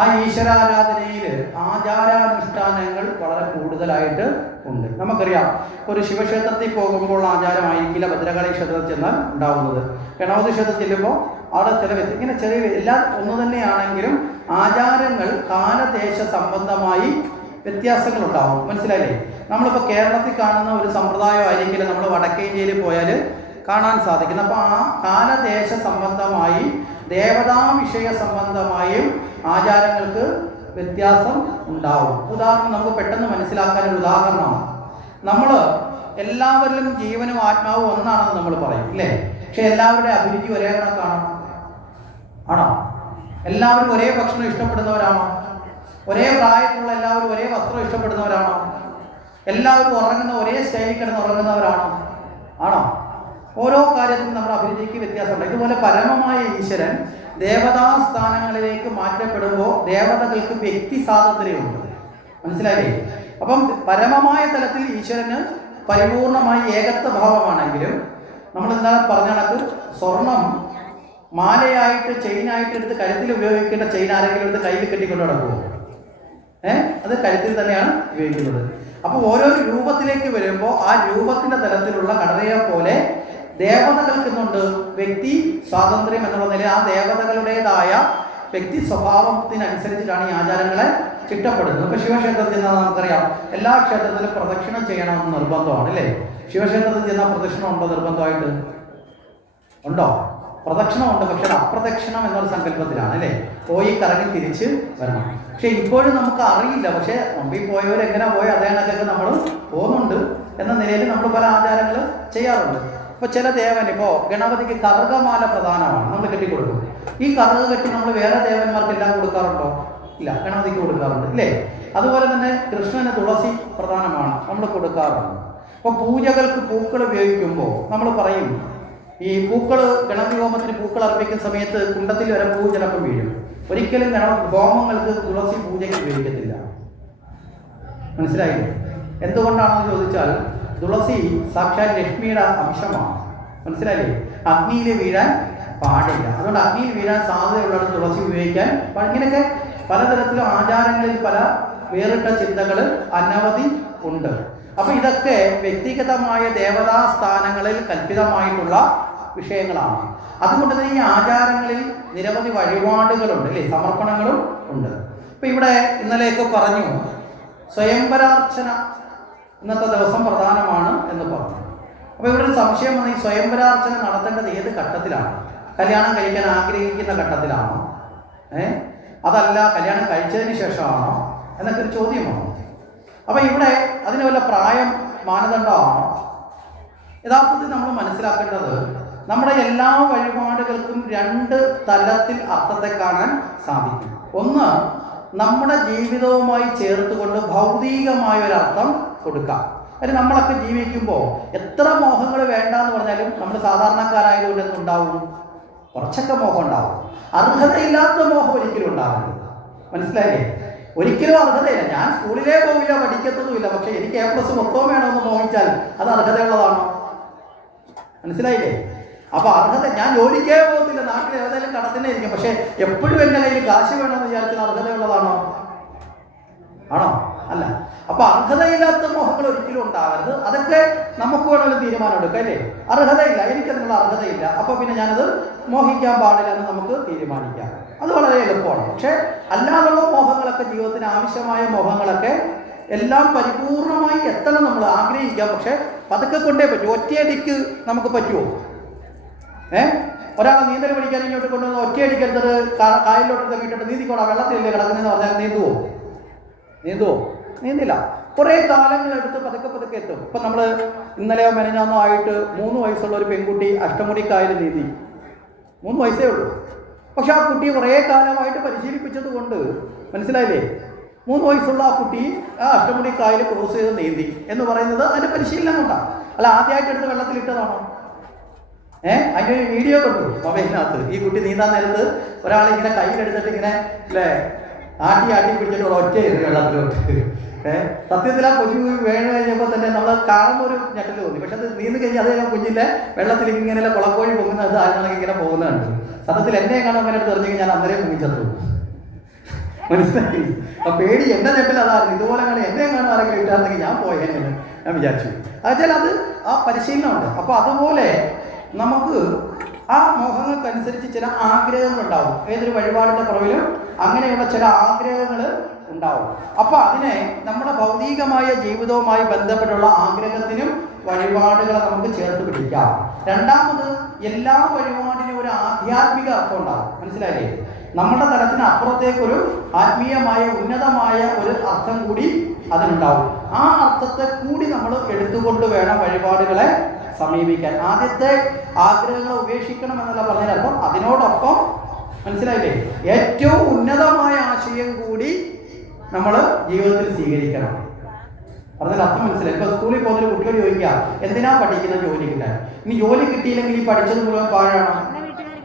ആ ഈശ്വരാരാധനയിൽ ആചാരാനുഷ്ഠാനങ്ങൾ വളരെ കൂടുതലായിട്ട് ഉണ്ട്. നമുക്കറിയാം ഒരു ശിവക്ഷേത്രത്തിൽ പോകുമ്പോൾ ആചാരമായിരിക്കില്ല ഭദ്രകാളി ക്ഷേത്രത്തിൽ ചെന്നാൽ ഉണ്ടാവുന്നത്. ഗണപതി ക്ഷേത്രത്തിൽ ചെല്ലുമ്പോൾ അവിടെ ചില ഇങ്ങനെ ചെറിയ എല്ലാ ഒന്ന് തന്നെയാണെങ്കിലും ആചാരങ്ങൾ കാലദേശ സംബന്ധമായി വ്യത്യാസങ്ങൾ ഉണ്ടാവും മനസ്സിലായില്ലേ? നമ്മളിപ്പോൾ കേരളത്തിൽ കാണുന്ന ഒരു സമ്പ്രദായമായിരിക്കില്ല നമ്മൾ വടക്കേ ഇന്ത്യയിൽ പോയാൽ കാണാൻ സാധിക്കുന്നത്. അപ്പോൾ ആ കാലദേശ സംബന്ധമായി ദേവതാ വിഷയ സംബന്ധമായും ആചാരങ്ങൾക്ക് വ്യത്യാസം ഉണ്ടാവും. ഉദാഹരണം നമുക്ക് പെട്ടെന്ന് മനസ്സിലാക്കാൻ ഒരു ഉദാഹരണമാണ്. നമ്മൾ എല്ലാവരിലും ജീവനും ആത്മാവും ഒന്നാണെന്ന് നമ്മൾ പറയും അല്ലേ പക്ഷെ എല്ലാവരുടെയും അഭിരുചി ഒരേ കണക്കാണോ. ആണോ? എല്ലാവരും ഒരേ ഭക്ഷണം ഇഷ്ടപ്പെടുന്നവരാണോ? ഒരേ പ്രായത്തിലുള്ള എല്ലാവരും ഒരേ വസ്ത്രം ഇഷ്ടപ്പെടുന്നവരാണോ? എല്ലാവരും ഉറങ്ങുന്ന ഒരേ സ്റ്റൈലിൽ കിടന്ന് ഉറങ്ങുന്നവരാണോ? ആണോ? ഓരോ കാര്യത്തിലും നമ്മുടെ അഭിരുചിക്ക് വ്യത്യാസമുണ്ട്. ഇതുപോലെ പരമമായ ഈശ്വരൻ ദേവതാ സ്ഥാനങ്ങളിലേക്ക് മാറ്റപ്പെടുമ്പോൾ ദേവതകൾക്ക് വ്യക്തി സ്വാതന്ത്ര്യമുണ്ട്. മനസ്സിലായി അപ്പം പരമമായ തലത്തിൽ ഈശ്വരന് പരിപൂർണമായി ഏകത്വ ഭാവമാണെങ്കിലും നമ്മൾ എന്താ പറഞ്ഞ സ്വർണം മാലയായിട്ട് ചെയിനായിട്ട് എടുത്ത് കഴുത്തിൽ ഉപയോഗിക്കേണ്ട ചെയിൻ ആരെങ്കിലും എടുത്ത് കയ്യിൽ കെട്ടിക്കൊണ്ട് നടക്കുമോ ഏഹ് അത് കഴുത്തിൽ തന്നെയാണ് ഉപയോഗിക്കുന്നത്. അപ്പോൾ ഓരോ രൂപത്തിലേക്ക് വരുമ്പോൾ ആ രൂപത്തിന്റെ തലത്തിലുള്ള ഘടനയെ പോലെ ദേവതകൾക്ക് നിൽക്കുന്നുണ്ട് വ്യക്തി സ്വാതന്ത്ര്യം എന്നുള്ള നിലയിൽ ആ ദേവതകളുടേതായ വ്യക്തി സ്വഭാവത്തിനനുസരിച്ചിട്ടാണ് ഈ ആചാരങ്ങളെ ചിട്ടപ്പെടുന്നത്. ഇപ്പൊ ശിവക്ഷേത്രത്തിൽ ചെന്നാൽ നമുക്കറിയാം എല്ലാ ക്ഷേത്രത്തിലും പ്രദക്ഷിണം ചെയ്യണമെന്ന് നിർബന്ധമാണ് അല്ലേ? ശിവക്ഷേത്രത്തിൽ ചെന്നാൽ പ്രദക്ഷിണം ഉണ്ടോ നിർബന്ധമായിട്ട്? ഉണ്ടോ? പ്രദക്ഷിണം ഉണ്ട് പക്ഷെ അപ്രദക്ഷിണം എന്നൊരു സങ്കല്പത്തിലാണ് അല്ലേ? പോയി കറങ്ങി തിരിച്ച് വരണം. പക്ഷെ ഇപ്പോഴും നമുക്ക് അറിയില്ല പക്ഷെ മുമ്പിൽ പോയവർ എങ്ങനെ പോയി അതേ കണക്കൊക്കെ നമ്മൾ പോകുന്നുണ്ട് എന്ന നിലയിൽ നമ്മൾ പല ആചാരങ്ങൾ ചെയ്യാറുണ്ട്. ഇപ്പൊ ചില ദേവൻ ഇപ്പോ ഗണപതിക്ക് കറുകമാല പ്രധാനമാണ് നമ്മൾ കെട്ടിക്കൊടുക്കും. ഈ കറുക കെട്ടി നമ്മൾ വേറെ ദേവന്മാർക്ക് ദേവന്മാർക്കെല്ലാം കൊടുക്കാറുണ്ടോ? ഇല്ല ഗണപതിക്ക് കൊടുക്കാറുണ്ട് ഇല്ലേ? അതുപോലെ തന്നെ കൃഷ്ണന് തുളസി പ്രധാനമാണ് നമ്മൾ കൊടുക്കാറുണ്ട്. അപ്പൊ പൂജകൾക്ക് പൂക്കൾ ഉപയോഗിക്കുമ്പോൾ നമ്മൾ പറയും ഈ പൂക്കൾ ഗണപതി ഹോമത്തിന് പൂക്കൾ അർപ്പിക്കുന്ന സമയത്ത് കുണ്ടത്തിൽ വരെ പൂ ചിലപ്പോൾ വീഴും. ഒരിക്കലും ഗണ ഹോമങ്ങൾക്ക് തുളസി പൂജയ്ക്ക് ഉപയോഗിക്കത്തില്ല. മനസ്സിലായില്ലേ? എന്തുകൊണ്ടാണെന്ന് ചോദിച്ചാൽ തുളസി സാക്ഷാൽ ലക്ഷ്മിയുടെ അംശമാണ്. മനസ്സിലായില്ലേ? അഗ്നിയിൽ വീഴാൻ പാടില്ല. അതുകൊണ്ട് അഗ്നിയിൽ വീഴാൻ സാധ്യതയുള്ളത് തുളസി ഉപയോഗിക്കാൻ ഇങ്ങനെയൊക്കെ പലതരത്തിലും ആചാരങ്ങളിൽ പല വേറിട്ട ചിന്തകൾ അനവധി ഉണ്ട്. അപ്പൊ ഇതൊക്കെ വ്യക്തിഗതമായ ദേവതാ സ്ഥാനങ്ങളിൽ കൽപ്പിതമായിട്ടുള്ള വിഷയങ്ങളാണ്. അതുകൊണ്ട് തന്നെ ഈ ആചാരങ്ങളിൽ നിരവധി വഴിപാടുകളുണ്ട് അല്ലേ? സമർപ്പണങ്ങളും ഉണ്ട്. ഇപ്പൊ ഇവിടെ ഇന്നലെയൊക്കെ പറഞ്ഞു സ്വയംവരാർച്ചന ഇന്നത്തെ ദിവസം പ്രധാനമാണ് എന്ന് പറഞ്ഞു. അപ്പോൾ ഒരു സംശയം വന്ന ഈ സ്വയംവരാർച്ചന നടത്തേണ്ടത് ഏത് ഘട്ടത്തിലാണ്? കല്യാണം കഴിക്കാൻ ആഗ്രഹിക്കുന്ന ഘട്ടത്തിലാണോ? ഏ? അതല്ല കല്യാണം കഴിച്ചതിന് ശേഷമാണോ? എന്നൊക്കെ ഒരു ചോദ്യമാണ് അപ്പൊ ഇവിടെ അതിന് വല്ല പ്രായം മാനദണ്ഡമാണോ? യഥാർത്ഥത്തിൽ നമ്മൾ മനസ്സിലാക്കേണ്ടത് നമ്മുടെ എല്ലാ വഴിപാടുകൾക്കും രണ്ട് തലത്തിൽ അർത്ഥത്തെ കാണാൻ സാധിക്കും. ഒന്ന് നമ്മുടെ ജീവിതവുമായി ചേർത്തുകൊണ്ട് ഭൗതികമായ ഒരു അർത്ഥം കൊടുക്കാം. അത് നമ്മളൊക്കെ ജീവിക്കുമ്പോൾ എത്ര മോഹങ്ങൾ വേണ്ട എന്ന് പറഞ്ഞാലും നമ്മൾ സാധാരണക്കാരായതുകൊണ്ട് എന്തുണ്ടാവും കുറച്ചൊക്കെ മോഹം ഉണ്ടാവും. അർഹതയില്ലാത്ത മോഹം ഒരിക്കലും ഉണ്ടാവില്ല മനസ്സിലായില്ലേ? ഒരിക്കലും അർഹതയില്ല. ഞാൻ സ്കൂളിലേ പോവില്ല പഠിക്കത്തതുമില്ല പക്ഷെ എനിക്ക് എ പ്ലസ് മൊത്തം വേണമെന്ന് മോഹിച്ചാൽ അത് അർഹതയുള്ളതാണോ? മനസ്സിലായില്ലേ? അപ്പൊ അർഹത ഞാൻ ജോലിക്കേ പോകത്തില്ല. നാട്ടിൽ ഏതായാലും കടത്തിനെ ഇരിക്കും. പക്ഷെ എപ്പോഴും എന്റെ കയ്യിൽ കാശ് വേണമെന്ന് വിചാരിച്ചാൽ അർഹതയുള്ളതാണോ? ആണോ? അല്ല. അപ്പൊ അർഹതയില്ലാത്ത മോഹങ്ങൾ ഒരിക്കലും ഉണ്ടാകരുത്. അതൊക്കെ നമുക്ക് വേണമെങ്കിൽ തീരുമാനം എടുക്കാം അല്ലേ? അർഹതയില്ല എനിക്കതിനുള്ള അർഹതയില്ല. അപ്പൊ പിന്നെ ഞാനത് മോഹിക്കാൻ പാടില്ല എന്ന് നമുക്ക് തീരുമാനിക്കാം. അത് വളരെ എളുപ്പമാണ്. പക്ഷെ അല്ലാതുള്ള മോഹങ്ങളൊക്കെ ജീവിതത്തിന് ആവശ്യമായ മോഹങ്ങളൊക്കെ എല്ലാം പരിപൂർണമായി എത്തണം നമ്മൾ ആഗ്രഹിക്കാം. പക്ഷെ പതുക്കെ കൊണ്ടേ പറ്റൂ. ഒറ്റയടിക്ക് നമുക്ക് പറ്റുമോ ഏ? ഒരാൾ നീന്തൽ പഠിക്കാൻ ഇങ്ങോട്ട് കൊണ്ടുവന്ന് ഒറ്റയടിക്ക് എടുത്തിട്ട് കാ- കായലിലോട്ട് തങ്ങിയിട്ടുണ്ട് നീന്തിക്കോടാ വെള്ളത്തിലല്ലേ കിടക്കുന്നതെന്ന് പറഞ്ഞാൽ നീന്തുവോ? നീന്തുവോ? നീന്തില്ല. കുറേ കാലങ്ങളെടുത്ത് പതുക്കെ പതുക്കെ എത്തും. ഇപ്പം നമ്മൾ ഇന്നലെയോ മെനഞ്ഞാന്നോ ആയിട്ട് മൂന്ന് വയസ്സുള്ള ഒരു പെൺകുട്ടി അഷ്ടമുടിക്കായൽ നീന്തി. മൂന്ന് വയസ്സേ ഉള്ളൂ. പക്ഷെ ആ കുട്ടി കുറേ കാലമായിട്ട് പരിശീലിപ്പിച്ചത് കൊണ്ട് മനസ്സിലായില്ലേ? മൂന്ന് വയസ്സുള്ള ആ കുട്ടി ആ അഷ്ടമുടി കായൽ ക്രോസ് ചെയ്ത് നീന്തി എന്ന് പറയുന്നത് അതിന്റെ പരിശീലനം കൊണ്ടാണ്. അല്ല ആദ്യമായിട്ട് എടുത്ത് വെള്ളത്തിലിട്ടതാണോ ഏഹ് ഏ? ഒരു വീഡിയോ കണ്ടു മൊബൈലിനകത്ത്. ഈ കുട്ടി നീന്താൻ നേരത്ത് ഒരാൾ ഇങ്ങനെ കയ്യിലെടുത്തിട്ട് ഇങ്ങനെ അല്ലേ ആട്ടി ആട്ടി പിടിച്ചിട്ട് ഒറ്റ എറിയും വെള്ളത്തിലോട്ട്. ഏഹ് സത്യത്തിൽ ആ കൊച്ചു വീണ് കഴിഞ്ഞപ്പോൾ തന്നെ നമ്മൾ കാണുമ്പോൾ ഒരു ഞെട്ടൽ തോന്നി. പക്ഷെ അത് നീന്തി കഴിഞ്ഞാൽ അത് കഴിഞ്ഞാൽ വെള്ളത്തിലേക്ക് ഇങ്ങനെ കുളക്കോഴി പൊങ്ങുന്ന അത് ആളുകളൊക്കെ ഇങ്ങനെ പോകുന്നുണ്ട് സത്യത്തിൽ എന്നെ കാണാൻ എടുത്ത് എറിഞ്ഞെങ്കിൽ ഞാൻ അന്നേരം മുങ്ങിച്ചെത്തു മനസ്സിലായി? ആ പേടി എന്നെ ഞെട്ടൽ അതായിരുന്നു. ഇതുപോലെ അങ്ങനെ എന്നെ കാണാൻ ആരെങ്കിലും ഇട്ടായിരുന്നെങ്കിൽ ഞാൻ പോയേനെ ഞാൻ വിചാരിച്ചു. അതെച്ചാൽ അത് ആ പരിശീലനമുണ്ട്. അപ്പോൾ അതുപോലെ നമുക്ക് ആ മോഹങ്ങൾക്കനുസരിച്ച് ചില ആഗ്രഹങ്ങൾ ഉണ്ടാവും ഏതൊരു വഴിപാടിന്റെ പുറകിലും അങ്ങനെയുള്ള ചില ആഗ്രഹങ്ങൾ ഉണ്ടാവും. അപ്പോൾ അതിനെ നമ്മുടെ ഭൗതികമായ ജീവിതവുമായി ബന്ധപ്പെട്ടുള്ള ആഗ്രഹത്തിനും വഴിപാടുകളെ നമുക്ക് ചേർത്ത് പിടിക്കാം. രണ്ടാമത് എല്ലാ വഴിപാടിനും ഒരു ആധ്യാത്മിക അർത്ഥം ഉണ്ടാവും. മനസ്സിലായില്ലേ? നമ്മുടെ തലത്തിന് അപ്പുറത്തേക്കൊരു ആത്മീയമായ ഉന്നതമായ ഒരു അർത്ഥം കൂടി അതിനുണ്ടാവും. ആ അർത്ഥത്തെ കൂടി നമ്മൾ എടുത്തുകൊണ്ട് വേണം വഴിപാടുകളെ സമീപിക്കാൻ. ആദ്യത്തെ ആഗ്രഹങ്ങൾ ഉപേക്ഷിക്കണം എന്നല്ല പറഞ്ഞതിനർത്ഥം അതിനോടൊപ്പം മനസ്സിലായില്ലേ? ഏറ്റവും ഉന്നതമായ ആശയം കൂടി നമ്മൾ ജീവിതത്തിൽ സ്വീകരിക്കണം. പറഞ്ഞാൽ അർത്ഥം മനസ്സിലായി. ഇപ്പൊ സ്കൂളിൽ പോകുന്ന കുട്ടിയോട് ചോദിക്കുക എന്തിനാ പഠിക്കുന്ന ജോലി കിട്ടാൻ? ഇനി ജോലി കിട്ടിയില്ലെങ്കിൽ ഈ പഠിച്ചത് മുഴുവൻ പാഴാണോ?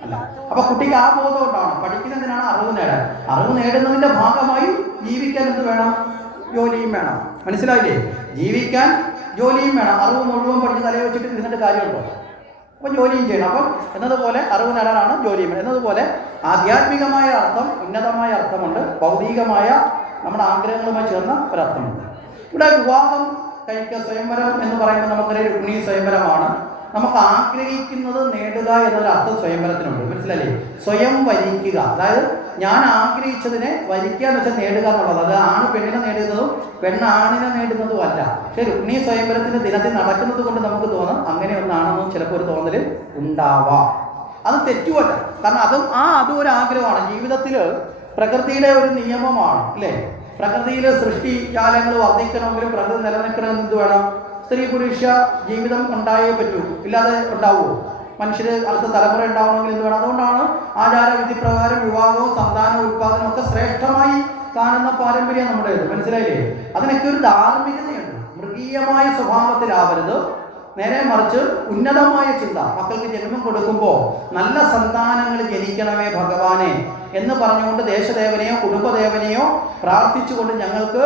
അല്ല അപ്പൊ കുട്ടിക്ക് ആ ബോധം ഉണ്ടാവണം. പഠിക്കുന്നതിനാണ് അറിവ് നേടാൻ? അറിവ് നേടുന്നതിന്റെ ഭാഗമായി ജീവിക്കാൻ എന്ത് വേണം? ജോലിയും വേണം. മനസ്സിലായില്ലേ? ജീവിക്കാൻ ജോലിയും വേണം. അറിവ് മുഴുവൻ പഠിച്ച് തലയിൽ വെച്ചിട്ട് ഇരുന്നിട്ട് കാര്യമുണ്ടോ? അപ്പം ജോലിയും ചെയ്യണം. അപ്പം എന്നതുപോലെ അറിവ് നേടാനാണ് ജോലിയും എന്നതുപോലെ ആധ്യാത്മികമായ അർത്ഥം ഉന്നതമായ അർത്ഥമുണ്ട്. ഭൗതികമായ നമ്മുടെ ആഗ്രഹങ്ങളുമായി ചേർന്ന ഒരർത്ഥമുണ്ട്. ഇവിടെ വിവാഹം കഴിക്കുക സ്വയംവരം എന്ന് പറയുമ്പോൾ നമുക്കൊരു രുക്മിണി സ്വയംവരമാണ്. നമുക്ക് ആഗ്രഹിക്കുന്നത് നേടുക എന്നൊരു അർത്ഥം സ്വയംവരത്തിനുണ്ട്. മനസ്സിലല്ലേ സ്വയം വരിക്കുക. അതായത് ഞാൻ ആഗ്രഹിച്ചതിനെ വരിക്കുക എന്ന് വെച്ചാൽ നേടുക എന്നുള്ളത്. അത് ആണ് പെണ്ണിനെ നേടുന്നതും പെണ്ണാണിനെ നേടുന്നതും അല്ല. പക്ഷേ രുക്മിണി സ്വയംവരത്തിന്റെ ദിനത്തിൽ നടക്കുന്നത് കൊണ്ട് നമുക്ക് തോന്നാം അങ്ങനെ ഒന്നാണെന്നും ചിലപ്പോൾ ഒരു തോന്നൽ ഉണ്ടാവാം. അത് തെറ്റുമല്ല കാരണം അതും ആ അതും ഒരു ആഗ്രഹമാണ്. ജീവിതത്തിൽ പ്രകൃതിയിലെ ഒരു നിയമമാണ് അല്ലേ? പ്രകൃതിയിലെ സൃഷ്ടി ജാലങ്ങൾ വർദ്ധിക്കണമെങ്കിലും പ്രകൃതി നിലനിൽക്കണമെന്ന് എന്ത് വേണം? സ്ത്രീ പുരുഷ ജീവിതം ഉണ്ടായേ പറ്റൂ. ഇല്ലാതെ ഉണ്ടാവുമോ മനുഷ്യർ അടുത്ത തലമുറ ഉണ്ടാവണമെങ്കിൽ എന്ത് വേണം? അതുകൊണ്ടാണ് ആചാരവിധി പ്രകാരം വിവാഹവും സന്താനവും ഉത്പാദനവും ഒക്കെ ശ്രേഷ്ഠമായി കാണുന്ന പാരമ്പര്യം നമ്മുടെ മനസ്സിലായില്ലേ? അതിനൊക്കെ ഒരു ധാർമ്മികതയുണ്ട്. മൃഗീയമായ സ്വഭാവത്തിലാവരുത്. നേരെ മറിച്ച് ഉന്നതമായ ചിന്ത. മക്കൾക്ക് ജന്മം കൊടുക്കുമ്പോൾ നല്ല സന്താനങ്ങൾ ജനിക്കണമേ ഭഗവാനെ എന്ന് പറഞ്ഞുകൊണ്ട് ദേശദേവനെയോ കുടുംബദേവനെയോ പ്രാർത്ഥിച്ചുകൊണ്ട് ഞങ്ങൾക്ക്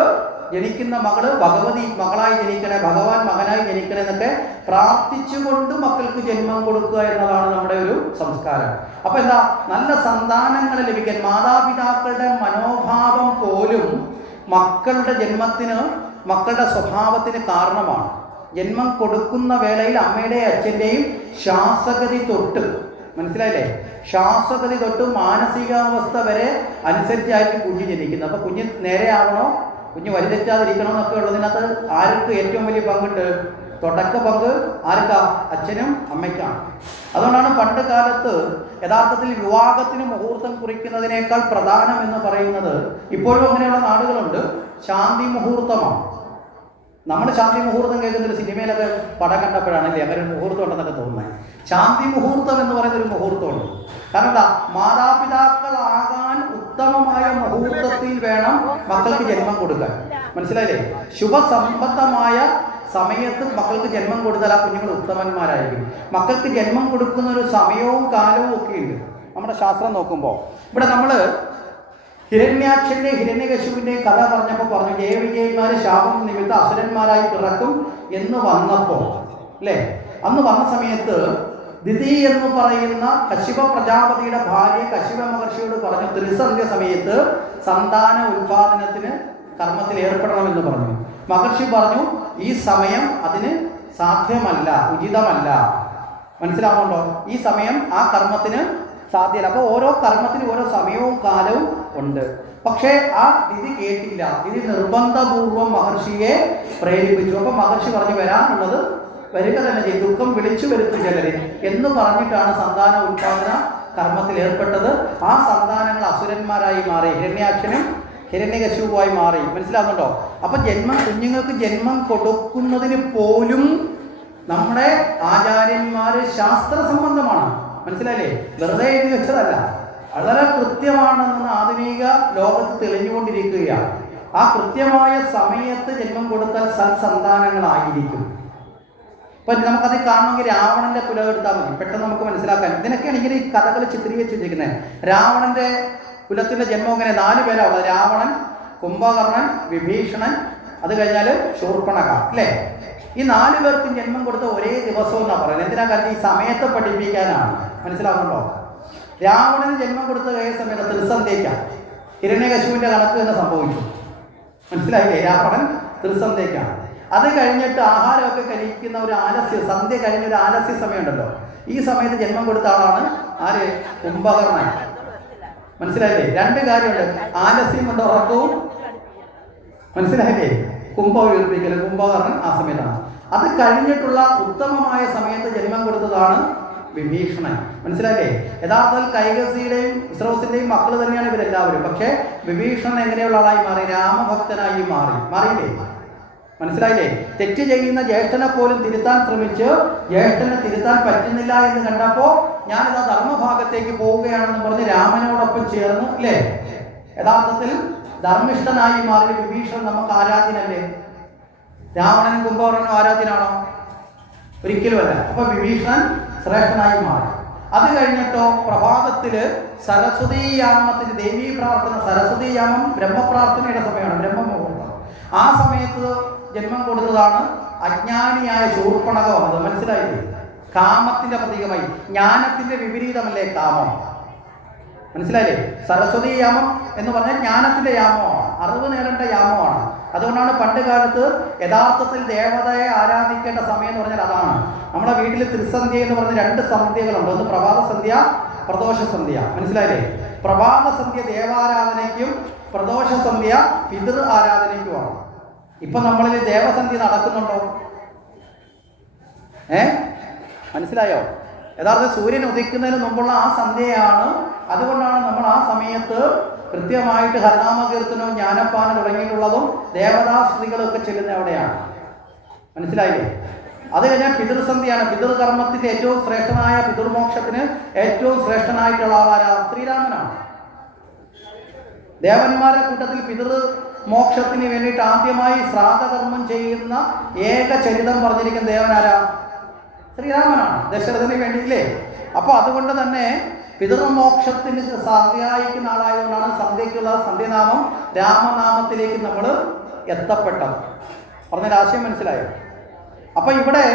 ജനിക്കുന്ന മകൾ ഭഗവതി മകളായി ജനിക്കണേ ഭഗവാൻ മകനായി ജനിക്കണേ എന്നൊക്കെ പ്രാർത്ഥിച്ചുകൊണ്ട് മക്കൾക്ക് ജന്മം കൊടുക്കുക എന്നതാണ് നമ്മുടെ ഒരു സംസ്കാരം. അപ്പൊ എന്താ? നല്ല സന്താനങ്ങൾ ലഭിക്കാൻ മാതാപിതാക്കളുടെ മനോഭാവം പോലും മക്കളുടെ ജന്മത്തിന് മക്കളുടെ സ്വഭാവത്തിന് കാരണമാണ്. ജന്മം കൊടുക്കുന്ന വേളയിൽ അമ്മയുടെയും അച്ഛന്റെയും ശ്വാസഗതി തൊട്ട് മനസ്സിലായില്ലേ? ശ്വാസഗതി തൊട്ട് മാനസികാവസ്ഥ വരെ അനുസരിച്ചായിരിക്കും കുഞ്ഞ് ജനിക്കുന്നത്. അപ്പൊ കുഞ്ഞ് നേരെ ആവണോ കുഞ്ഞ് വലുതെറ്റാതിരിക്കണം എന്നൊക്കെ ഉള്ളതിനകത്ത് ആർക്ക് ഏറ്റവും വലിയ പങ്കുണ്ട്? തുടക്ക പങ്ക് ആർക്കാ? അച്ഛനും അമ്മയ്ക്കാണ്. അതുകൊണ്ടാണ് പണ്ട് കാലത്ത് യഥാർത്ഥത്തിൽ വിവാഹത്തിന് മുഹൂർത്തം കുറിക്കുന്നതിനേക്കാൾ പ്രധാനം എന്ന് പറയുന്നത് ഇപ്പോഴും അങ്ങനെയുള്ള നാടുകളുണ്ട്. ശാന്തി മുഹൂർത്തമാണ്. നമ്മൾ ശാന്തി മുഹൂർത്തം കേൾക്കുന്ന സിനിമയിലൊക്കെ പടം കണ്ടപ്പോഴാണ് അല്ലേ അങ്ങനെ ഒരു മുഹൂർത്തം ഉണ്ടെന്നൊക്കെ തോന്നുന്നത് ശാന്തി മുഹൂർത്തം എന്ന് പറയുന്ന ഒരു മുഹൂർത്തമുണ്ട്. കാരണം എന്താ? മാതാപിതാക്കളാകാൻ ഉത്തമമായ മുഹൂർത്തത്തിൽ വേണം മക്കൾക്ക് ജന്മം കൊടുക്കാൻ. മനസ്സിലായില്ലേ? ശുഭസമ്പത്തമായ സമയത്ത് മക്കൾക്ക് ജന്മം കൊടുത്താൽ ആ കുഞ്ഞുങ്ങൾ ഉത്തമന്മാരായിരിക്കും. മക്കൾക്ക് ജന്മം കൊടുക്കുന്ന ഒരു സമയവും കാലവും ഒക്കെ ഉണ്ട്. നമ്മുടെ ശാസ്ത്രം നോക്കുമ്പോൾ. ഇവിടെ നമ്മൾ ഹിരണ്യാക്ഷന്റെ ഹിരണ്യകശുവിന്റെ കഥ പറഞ്ഞപ്പോൾ പറഞ്ഞു ജയവിജയന്മാർ ശാപം നിമിത്തം അസുരന്മാരായി പിറക്കും എന്ന് വന്നപ്പോൾ. അല്ലേ? അന്ന് വന്ന സമയത്ത് ദിതി എന്ന് പറയുന്ന കശിപ പ്രജാപതിയുടെ ഭാര്യ കശിപ മഹർഷിയോട് പറഞ്ഞു ത്രിസന്ധ്യ സമയത്ത് സന്താന ഉത്പാദനത്തിന് കർമ്മത്തിൽ ഏർപ്പെടണമെന്ന് പറഞ്ഞു. മഹർഷി പറഞ്ഞു ഈ സമയം അതിന് സാധ്യമല്ല ഉചിതമല്ല. മനസ്സിലാവുന്നുണ്ടോ? ഈ സമയം ആ കർമ്മത്തിന് സാധ്യമല്ല. അപ്പോൾ ഓരോ കർമ്മത്തിനും ഓരോ സമയവും കാലവും ഉണ്ട്. പക്ഷേ ആ വിധി കേട്ടില്ല. ഇത് നിർബന്ധപൂർവം മഹർഷിയെ പ്രേരിപ്പിച്ചു. അപ്പൊ മഹർഷി പറഞ്ഞു വരാനുള്ളത് വരിക തന്നെ ചെയ്യും. ദുഃഖം വിളിച്ചു വരുത്തും ചിലരെ എന്ന് പറഞ്ഞിട്ടാണ് സന്താന ഉത്പാദന കർമ്മത്തിൽ ഏർപ്പെട്ടത്. ആ സന്താനങ്ങൾ അസുരന്മാരായി മാറി. ഹിരണ്യാക്ഷനും ഹിരണ്യകശുവുമായി മാറി. മനസ്സിലാകുന്നുണ്ടോ അപ്പൊ ജന്മം കുഞ്ഞുങ്ങൾക്ക് ജന്മം കൊടുക്കുന്നതിന് പോലും നമ്മുടെ ആചാര്യന്മാര് ശാസ്ത്ര സംബന്ധമാണ്. മനസ്സിലായില്ലേ? വെറുതെ എഴുതി വെച്ചതല്ല. വളരെ കൃത്യമാണെന്ന് ആധുനിക ലോകത്ത് തെളിഞ്ഞുകൊണ്ടിരിക്കുകയാണ്. ആ കൃത്യമായ സമയത്ത് ജന്മം കൊടുത്താൽ സൽസന്താനങ്ങളായിരിക്കും. ഇപ്പൊ നമുക്കത് കാണണമെങ്കിൽ രാവണന്റെ കുല എടുത്താൽ മതി. പെട്ടെന്ന് നമുക്ക് മനസ്സിലാക്കാൻ. ഇതിനൊക്കെയാണ് ഇങ്ങനെ ഈ കഥകൾ ചിത്രീകരിച്ച് വെച്ചിരിക്കുന്നത് രാവണന്റെ കുലത്തിന്റെ ജന്മം ഇങ്ങനെ നാല് പേരാണ് ഉള്ളത്. രാവണൻ കുംഭകർണൻ വിഭീഷണൻ അത് കഴിഞ്ഞാൽ ശൂർപ്പണക അല്ലേ? ഈ നാല് പേർക്കും ജന്മം കൊടുത്ത ഒരേ ദിവസം എന്നാ പറയുന്നത് എന്തിനാ കാരണം ഈ സമയത്തെ പഠിപ്പിക്കാനാണ്. മനസ്സിലാവുന്നുണ്ടോ? രാവണന് ജന്മം കൊടുത്ത ഏത് സമയത്ത് തൃസന്ധേക്കാം ഹിരണ്യകശുവിന്റെ കണക്ക് തന്നെ സംഭവിച്ചു. മനസ്സിലായില്ലേ? രാവണൻ ത്രിസന്ധ്യക്കാണ് അത് കഴിഞ്ഞിട്ട് ആഹാരമൊക്കെ കഴിക്കുന്ന ഒരു ആലസ്യ സന്ധ്യ കഴിഞ്ഞ ഒരു ആലസ്യ സമയമുണ്ടല്ലോ. ഈ സമയത്ത് ജന്മം കൊടുത്ത ആളാണ് ആര്? കുംഭകർണൻ. മനസ്സിലായില്ലേ? രണ്ട് കാര്യമുണ്ട്. ആലസ്യം കൊണ്ട് ഉറക്കവും മനസ്സിലായില്ലേ? കുംഭ ഉയർപ്പിക്കൽ കുംഭകർണൻ ആ സമയത്താണ്. അത് കഴിഞ്ഞിട്ടുള്ള ഉത്തമമായ സമയത്ത് ജന്മം കൊടുത്തതാണ് വിഭീഷണൻ. മനസ്സിലായില്ലേ? യഥാർത്ഥത്തിൽ കൈകസിയുടെയും ഇസ്രോസിന്റെയും മക്കൾ തന്നെയാണ് ഇവരെല്ലാവരും. പക്ഷെ വിഭീഷണൻ എങ്ങനെയുള്ള ആളായി മാറി? രാമഭക്തനായി മാറി. മാറിയില്ലേ? മനസ്സിലായില്ലേ? തെറ്റ് ചെയ്യുന്ന ജ്യേഷ്ഠനെ പോലും തിരുത്താൻ ശ്രമിച്ച് ജ്യേഷ്ഠനെ തിരുത്താൻ പറ്റുന്നില്ല എന്ന് കണ്ടപ്പോ ഞാനിതാ ധർമ്മഭാഗത്തേക്ക് പോവുകയാണെന്ന് പറഞ്ഞ് രാമനോടൊപ്പം ചേർന്നു അല്ലേ? യഥാർത്ഥത്തിൽ ധർമ്മിഷ്ഠനായി മാറിയ വിഭീഷണൻ നമുക്ക് ആരാധ്യനല്ലേ? രാവണനും കുംഭകർണനും ആരാധ്യനാണോ? ഒരിക്കലുമല്ല അപ്പൊ വിഭീഷണൻ ശ്രേഷ്ഠനായി മാറി. അത് കഴിഞ്ഞിട്ടോ പ്രഭാതത്തിൽ സരസ്വതീയാമത്തിന് ദേവീ പ്രാർത്ഥന സരസ്വതീയാമം ബ്രഹ്മപ്രാർത്ഥനയുടെ സമയമാണ് ബ്രഹ്മമുഹൂർത്തം. ആ സമയത്ത് ജന്മം കൊടുത്തതാണ് അജ്ഞാനിയായ ചൂർപ്പണകം അത് മനസ്സിലായില്ലേ? കാമത്തിന്റെ പ്രതീകമായി. ജ്ഞാനത്തിന്റെ വിപരീതമല്ലേ കാമം? മനസ്സിലായില്ലേ? സരസ്വതി യാമം എന്ന് പറഞ്ഞാൽ ജ്ഞാനത്തിന്റെ യാമമാണ്. അറിവ് നേടേണ്ട യാമമാണ്. അതുകൊണ്ടാണ് പണ്ട് കാലത്ത് യഥാർത്ഥത്തിൽ ദേവതയെ ആരാധിക്കേണ്ട സമയം എന്ന് പറഞ്ഞാൽ അതാണ്. നമ്മുടെ വീട്ടിൽ ത്രിസന്ധ്യ എന്ന് പറഞ്ഞ രണ്ട് സന്ധ്യകളുണ്ട്. ഒന്ന് പ്രഭാത സന്ധ്യ പ്രദോഷ സന്ധ്യ. മനസ്സിലായില്ലേ? പ്രഭാത സന്ധ്യ ദേവാരാധനയ്ക്കും പ്രദോഷ സന്ധ്യ പിതൃ ആരാധനയ്ക്കുമാണ്. ഇപ്പൊ നമ്മളിൽ ദേവസന്ധി നടക്കുന്നുണ്ടോ? ഏ? മനസ്സിലായോ? യഥാർത്ഥ സൂര്യൻ ഉദിക്കുന്നതിന് മുമ്പുള്ള ആ സന്ധ്യയാണ്. അതുകൊണ്ടാണ് നമ്മൾ ആ സമയത്ത് കൃത്യമായിട്ട് ഹരനാമകീർത്തനവും ജ്ഞാനപ്പാന തുടങ്ങിയിട്ടുള്ളതും ദേവതാസ്ത്രീകളൊക്കെ ചെല്ലുന്ന അവിടെയാണ്. മനസ്സിലായില്ലേ? അത് കഴിഞ്ഞാൽ പിതൃസന്ധിയാണ് പിതൃകർമ്മത്തിന്റെ ഏറ്റവും ശ്രേഷ്ഠനായ പിതൃമോക്ഷത്തിന് ഏറ്റവും ശ്രേഷ്ഠനായിട്ടുള്ള ആളാരാ? ശ്രീരാമനാണ്. ദേവന്മാരുടെ കൂട്ടത്തിൽ പിതൃ മോക്ഷത്തിന് വേണ്ടിയിട്ട് ആദ്യമായി ശ്രാദ്ധകർമ്മം ചെയ്യുന്ന ഏക ചരിതം പറഞ്ഞിരിക്കുന്ന ദേവനാരാ? ശ്രീരാമനാണ്. ദശരഥന് വേണ്ടിയില്ലേ? അപ്പൊ അതുകൊണ്ട് തന്നെ പിതൃമോക്ഷത്തിന് സഹായിക്കുന്ന ആളായതുകൊണ്ടാണ് സന്ധ്യയ്ക്കുള്ള സന്ധ്യനാമം രാമനാമത്തിലേക്ക് നമ്മൾ എത്തപ്പെട്ടത്. പറഞ്ഞ ആശയം മനസ്സിലായോ? അപ്പൊ ഇവിടെ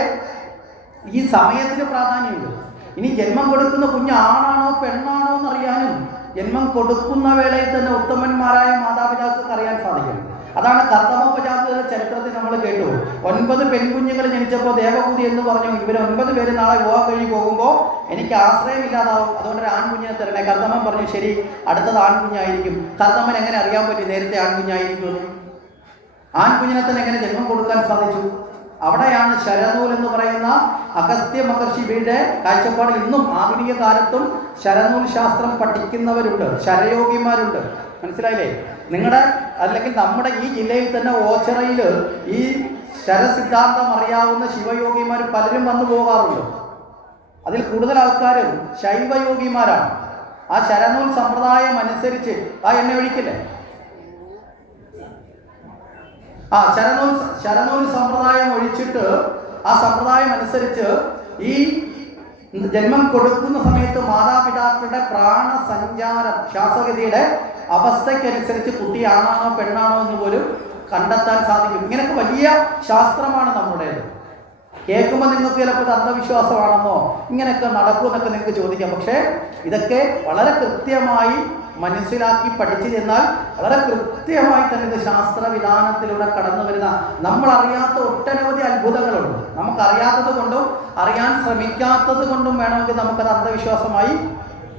ഈ സമയത്തിന് പ്രാധാന്യമുണ്ട് ഇനി ജന്മം കൊടുക്കുന്ന കുഞ്ഞ് ആണാണോ പെണ്ണാണോ എന്നറിയാനും ജന്മം കൊടുക്കുന്ന വേളയിൽ തന്നെ ഉത്തമന്മാരായ മാതാപിതാക്കൾക്ക് അറിയാൻ സാധിക്കും. അതാണ് കർത്തമോപജാതയുടെ ചരിത്രത്തിൽ നമ്മൾ കേട്ടു. ഒൻപത് പെൺകുഞ്ഞുങ്ങൾ ജനിച്ചപ്പോൾ ദേവകൂതി എന്ന് പറഞ്ഞു. ഇവർ ഒൻപത് പേര് നാളെ വിവാഹം കഴിഞ്ഞ് പോകുമ്പോൾ എനിക്ക് ആശ്രയം ഇല്ലാതാവും. അതുകൊണ്ട് ഒരു ആൺകുഞ്ഞിനെ തരണേ. കർത്തമൻ പറഞ്ഞു ശരി അടുത്തത് ആൺകുഞ്ഞായിരിക്കും. കർത്തമ്മൻ എങ്ങനെ അറിയാൻ പറ്റി? നേരത്തെ ആൺകുഞ്ഞായിരിക്കും? ആൺകുഞ്ഞിനെ തന്നെ എങ്ങനെ ജന്മം കൊടുക്കാൻ സാധിച്ചു? അവിടെയാണ് ശരനൂൽ എന്ന് പറയുന്ന അഗസ്ത്യ മഹർഷിയുടെ കാഴ്ചപ്പാടിൽ ഇന്നും ആധുനിക കാലത്തും ശരനൂൽ ശാസ്ത്രം പഠിക്കുന്നവരുണ്ട് ശരയോഗിമാരുണ്ട്. മനസ്സിലായില്ലേ? നിങ്ങളുടെ അല്ലെങ്കിൽ നമ്മുടെ ഈ ജില്ലയിൽ തന്നെ ഓച്ചിറയിൽ ഈ ശരസിദ്ധാന്തം അറിയാവുന്ന ശിവയോഗിമാർ പലരും വന്നു പോകാറുണ്ട്. അതിൽ കൂടുതൽ ആൾക്കാരും ശൈവയോഗിമാരാണ്. ആ ശരനൂൽ സമ്പ്രദായം അനുസരിച്ച് ആ എന്നെ ഒഴിക്കില്ലേ ആ ശരനൂൽ ശരനൂൽ സമ്പ്രദായം ഒഴിച്ചിട്ട് ആ സമ്പ്രദായം അനുസരിച്ച് ഈ ജന്മം കൊടുക്കുന്ന സമയത്ത് മാതാപിതാക്കളുടെ പ്രാണസഞ്ചാരം ശ്വാസഗതിയുടെ അവസ്ഥയ്ക്കനുസരിച്ച് കുട്ടി ആണാണോ പെണ്ണാണോ എന്ന് പോലും കണ്ടെത്താൻ സാധിക്കും. ഇങ്ങനെയൊക്കെ വലിയ ശാസ്ത്രമാണ് നമ്മുടേത്. കേൾക്കുമ്പോൾ നിങ്ങൾക്ക് ചിലപ്പോൾ ഇത് അന്ധവിശ്വാസമാണെന്നോ ഇങ്ങനെയൊക്കെ നടക്കുമെന്നൊക്കെ നിങ്ങൾക്ക് ചോദിക്കാം. പക്ഷേ ഇതൊക്കെ വളരെ കൃത്യമായി മനസ്സിലാക്കി പഠിച്ചു ചെന്നാൽ വളരെ കൃത്യമായി തന്നെ ഇത് ശാസ്ത്ര വിധാനത്തിലൂടെ കടന്നു വരുന്ന നമ്മൾ അറിയാത്ത ഒട്ടനവധി അത്ഭുതങ്ങളുണ്ട്. നമുക്കറിയാത്തത് കൊണ്ടും അറിയാൻ ശ്രമിക്കാത്തത് കൊണ്ടും വേണമെങ്കിൽ നമുക്കത് അന്ധവിശ്വാസമായി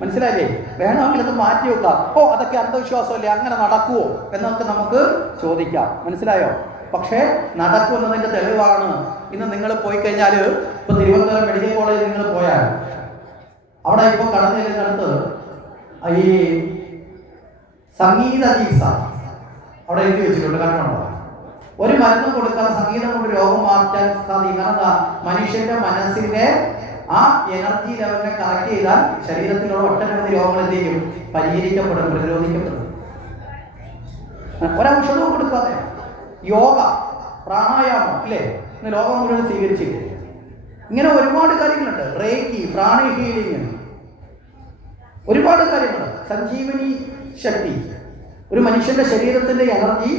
മനസ്സിലായില്ലേ? വേണമെങ്കിൽ അത് മാറ്റി വെക്കാം. ഓ അതൊക്കെ അന്ധവിശ്വാസമല്ലേ? അങ്ങനെ നടക്കുവോ? എന്നൊക്കെ നമുക്ക് ചോദിക്കാം. മനസ്സിലായോ? പക്ഷേ നടക്കുമെന്നതിന്റെ തെളിവാണ്. ഇന്ന് നിങ്ങൾ പോയി കഴിഞ്ഞാൽ ഇപ്പൊ തിരുവനന്തപുരം മെഡിക്കൽ കോളേജിൽ നിങ്ങൾ പോയാൽ അവിടെ ഇപ്പോൾ കടന്നു ചെല്ലുന്നിടത്ത് ഈ സംഗീത ചികിത്സ അവിടെ എഴുതി വെച്ചിട്ടുണ്ട് കണ്ടോ? ഒരു മരുന്നും കൊടുക്കാതെ സംഗീതം കൊണ്ട് രോഗം മാറ്റാൻ സാധിക്കുന്ന മനുഷ്യന്റെ മനസ്സിന്റെ ആ എനർജി ലെവലിനെ കറക്റ്റ് ചെയ്താൽ ശരീരത്തിലുള്ള ഒട്ടനവധി രോഗങ്ങൾ എന്ത് ചെയ്യും? പരിഹരിക്കപ്പെടും പ്രതിരോധിക്കപ്പെടും. ഒരൗഷധവും കൊടുക്കാതെ. യോഗ പ്രാണായാമം അല്ലേ? ഇന്ന് ലോകം മുഴുവൻ സ്വീകരിച്ചില്ലേ? ഇങ്ങനെ ഒരുപാട് കാര്യങ്ങളുണ്ട്. റേക്കി പ്രാണി ഹീലിംഗ് ഒരുപാട് കാര്യങ്ങൾ. സഞ്ജീവനി ശക്തി ഒരു മനുഷ്യന്റെ ശരീരത്തിന്റെ എനർജി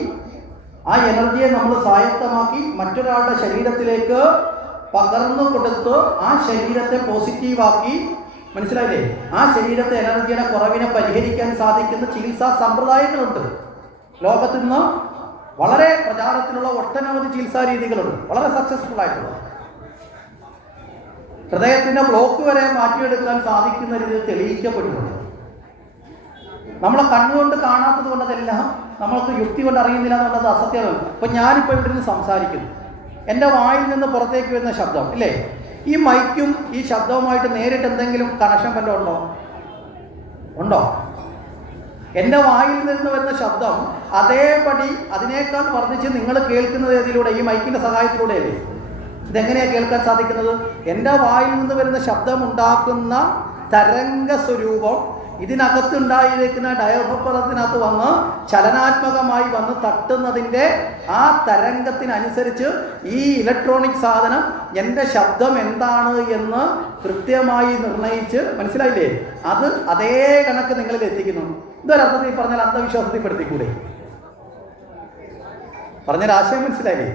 ആ എനർജിയെ നമ്മൾ സ്വായത്തമാക്കി മറ്റൊരാളുടെ ശരീരത്തിലേക്ക് പകർന്നു കൊടുത്ത് ആ ശരീരത്തെ പോസിറ്റീവാക്കി മനസ്സിലായില്ലേ? ആ ശരീരത്തെ എനർജിയുടെ കുറവിനെ പരിഹരിക്കാൻ സാധിക്കുന്ന ചികിത്സാ സമ്പ്രദായങ്ങളുണ്ട്. ലോകത്ത് നിന്ന് വളരെ പ്രചാരത്തിലുള്ള ഒട്ടനവധി ചികിത്സാ രീതികളുണ്ട്. വളരെ സക്സസ്ഫുൾ ആയിട്ടുള്ള. ഹൃദയത്തിന്റെ ബ്ലോക്ക് വരെ മാറ്റിയെടുക്കാൻ സാധിക്കുന്ന രീതിയിൽ തെളിയിക്കപ്പെട്ടിട്ടുണ്ട് നമ്മളെ കണ്ണുകൊണ്ട് കാണാത്തത് കൊണ്ട് അതെല്ലാം നമ്മൾക്ക് യുക്തി കൊണ്ട് അറിയുന്നില്ല എന്നുള്ളത് അസത്യമാണ്. അപ്പൊ ഞാനിപ്പോൾ ഇവിടെ നിന്ന് സംസാരിക്കുന്നു. എന്റെ വായിൽ നിന്ന് പുറത്തേക്ക് വരുന്ന ശബ്ദം ഇല്ലേ? ഈ മൈക്കും ഈ ശബ്ദവുമായിട്ട് നേരിട്ട് എന്തെങ്കിലും കണക്ഷൻ വല്ലതും ഉണ്ടോ? ഉണ്ടോ? എന്റെ വായിൽ നിന്ന് വരുന്ന ശബ്ദം അതേപടി അതിനേക്കാൾ വർദ്ധിച്ച് നിങ്ങൾ കേൾക്കുന്നത് ഏതിലൂടെ? ഈ മൈക്കിന്റെ സഹായത്തിലൂടെയല്ലേ? ഇതെങ്ങനെയാണ് കേൾക്കാൻ സാധിക്കുന്നത്? എന്റെ വായിൽ നിന്ന് വരുന്ന ശബ്ദം ഉണ്ടാക്കുന്ന തരംഗ സ്വരൂപം ഇതിനകത്തുണ്ടായിരിക്കുന്ന ഡയഫപ്പറത്തിനകത്ത് വന്ന് ചലനാത്മകമായി വന്ന് തട്ടുന്നതിന്റെ ആ തരംഗത്തിനനുസരിച്ച് ഈ ഇലക്ട്രോണിക് സാധനം എന്റെ ശബ്ദം എന്താണ് എന്ന് കൃത്യമായി നിർണയിച്ച് മനസ്സിലായില്ലേ? അത് അതേ കണക്ക് നിങ്ങളിൽ എത്തിക്കുന്നു. ഇതൊരർത്ഥത്തിൽ പറഞ്ഞാൽ അന്ധവിശ്വാസത്തിൽ പെടുത്തിക്കൂടെ പറഞ്ഞൊരു ആശയം മനസ്സിലായില്ലേ?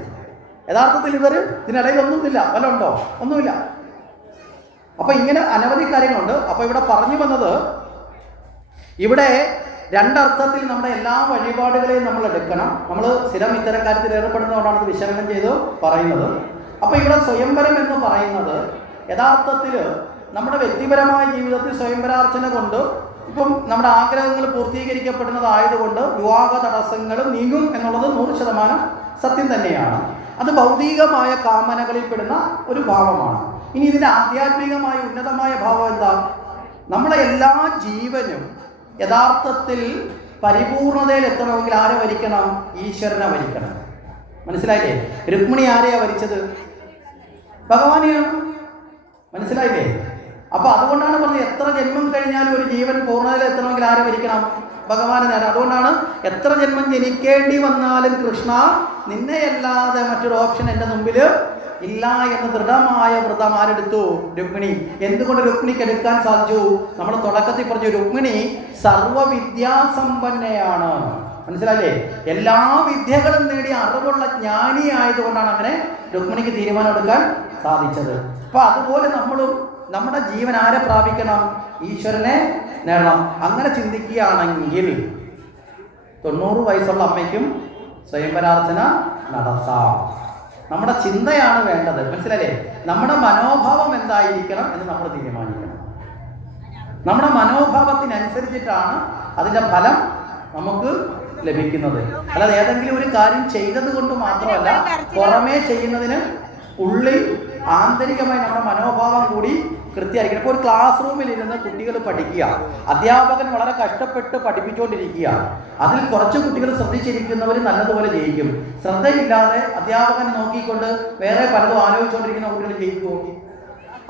യഥാർത്ഥത്തിൽ ഇവർ ഇതിനിടയിൽ ഒന്നുമില്ല. വല്ല ഉണ്ടോ? ഒന്നുമില്ല. അപ്പൊ ഇങ്ങനെ അനവധി കാര്യങ്ങളുണ്ട്. അപ്പോൾ ഇവിടെ പറഞ്ഞു വന്നത് ഇവിടെ രണ്ടർത്ഥത്തിൽ നമ്മുടെ എല്ലാ വഴിപാടുകളെയും നമ്മൾ എടുക്കണം. നമ്മൾ സ്ഥിരം ഇത്തരം കാര്യത്തിൽ ഏർപ്പെടുന്നതുകൊണ്ടാണ് ഇത് വിശകലനം ചെയ്ത് പറയുന്നത്. അപ്പോൾ ഇവിടെ സ്വയംവരം എന്ന് പറയുന്നത് യഥാർത്ഥത്തിൽ നമ്മുടെ വ്യക്തിപരമായ ജീവിതത്തിൽ സ്വയംവരാർച്ചന കൊണ്ട് ഇപ്പം നമ്മുടെ ആഗ്രഹങ്ങൾ പൂർത്തീകരിക്കപ്പെടുന്നതായതുകൊണ്ട് വിവാഹ തടസ്സങ്ങൾ നീങ്ങും എന്നുള്ളത് നൂറ് ശതമാനം സത്യം തന്നെയാണ്. അത് ഭൗതികമായ കാമനകളിൽ പെടുന്ന ഒരു ഭാവമാണ്. ഇനി ഇതിന്റെ ആധ്യാത്മികമായ ഉന്നതമായ ഭാവം എന്താ? നമ്മളെ എല്ലാ ജീവനും യഥാർത്ഥത്തിൽ പരിപൂർണതയിൽ എത്തണമെങ്കിൽ ആരെ വരിക്കണം ഈശ്വരനെ വരിക്കണം മനസ്സിലായില്ലേ? രുക്മിണി ആരെയാ വരിച്ചത് ഭഗവാനെയാണ് മനസ്സിലായില്ലേ? അപ്പൊ അതുകൊണ്ടാണ് പറഞ്ഞത് എത്ര ജന്മം കഴിഞ്ഞാലും ഒരു ജീവൻ പൂർണതയിൽ എത്തണമെങ്കിൽ ആരെ വരിക്കണം ഭഗവാനെ നേരം അതുകൊണ്ടാണ് എത്ര ജന്മം ജനിക്കേണ്ടി വന്നാലും കൃഷ്ണ നിന്നെയല്ലാതെ മറ്റൊരു ഓപ്ഷൻ എന്റെ മുമ്പിൽ ഇല്ല എന്ന് ദൃഢമായ വ്രതം ആരെടുത്തു? രുക്മിണി. എന്തുകൊണ്ട് രുക്മിണിക്ക് എടുക്കാൻ സാധിച്ചു? നമ്മൾ തുടക്കത്തിൽ പറഞ്ഞു രുക്മിണി സർവവിദ്യാസമ്പന്നയാണ്. മനസ്സിലായില്ലേ? എല്ലാ വിദ്യകളും നേടി അറിവുള്ള ജ്ഞാനി ആയതുകൊണ്ടാണ് അങ്ങനെ രുക്മിണിക്ക് തീരുമാനം എടുക്കാൻ സാധിച്ചത്. അപ്പൊ അതുപോലെ നമ്മളും നമ്മുടെ ജീവൻ ആരെ പ്രാപിക്കണം? ഈശ്വരനെ നേടണം. അങ്ങനെ ചിന്തിക്കുകയാണെങ്കിൽ തൊണ്ണൂറ് വയസ്സുള്ള അമ്മയ്ക്കും സ്വയംവരാർച്ചന നടത്താം. നമ്മുടെ ചിന്തയാണ് വേണ്ടത്. മനസ്സിലല്ലേ നമ്മുടെ മനോഭാവം എന്തായിരിക്കണം എന്ന് നമ്മൾ തീരുമാനിക്കണം. നമ്മുടെ മനോഭാവത്തിനനുസരിച്ചിട്ടാണ് അതിന്റെ ഫലം നമുക്ക് ലഭിക്കുന്നത്. അല്ലാതെ ഏതെങ്കിലും ഒരു കാര്യം ചെയ്തത് കൊണ്ട് മാത്രമല്ല പുറമേ ചെയ്യുന്നതിന് ഉള്ളിൽ ആന്തരികമായി നമ്മുടെ മനോഭാവം കൂടി കൃത്യമായിരിക്കണം. ഇപ്പോൾ ഒരു ക്ലാസ് റൂമിൽ ഇരുന്ന് കുട്ടികൾ പഠിക്കുക. അധ്യാപകൻ വളരെ കഷ്ടപ്പെട്ട് പഠിപ്പിച്ചുകൊണ്ടിരിക്കുക. അതിൽ കുറച്ച് കുട്ടികൾ ശ്രദ്ധിച്ചിരിക്കുന്നവർ നല്ലതുപോലെ ജയിക്കും. ശ്രദ്ധയില്ലാതെ അധ്യാപകൻ നോക്കിക്കൊണ്ട് വേറെ പലതും ആലോചിച്ചുകൊണ്ടിരിക്കുന്ന കുട്ടികൾ ജയിക്കുമോ